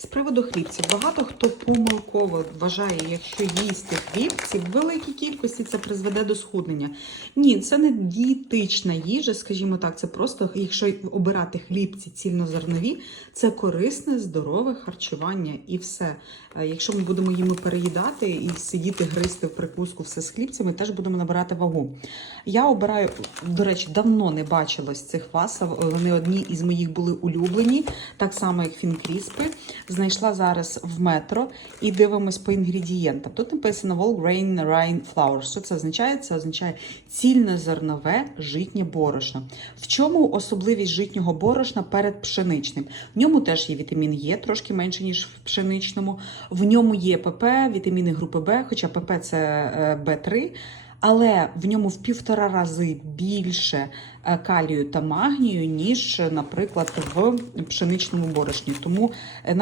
З приводу хлібців, багато хто помилково вважає, якщо їсти хлібці в великій кількості це призведе до схуднення. Ні, це не дієтична їжа, скажімо так, це просто, якщо обирати хлібці цільнозернові, це корисне, здорове харчування і все. Е, Якщо ми будемо їми переїдати і сидіти гризти в прикуску все з хлібцями, теж будемо набирати вагу. Я обираю, до речі, давно не бачила з цих васів. Вони одні із моїх були улюблені, так само як фінкріспи. Знайшла зараз в метро і дивимось по інгредієнтам. Тут написано Whole Grain Rye Flour. Що це означає? Це означає цільнозернове житнє борошно. В чому особливість житнього борошна перед пшеничним? В ньому теж є вітамін Е, трошки менше, ніж в пшеничному. В ньому є ПП, вітаміни групи Б, хоча ПП це е, Б3. Але в ньому в півтора рази більше е, калію та магнію, ніж, наприклад, в пшеничному борошні. Тому е,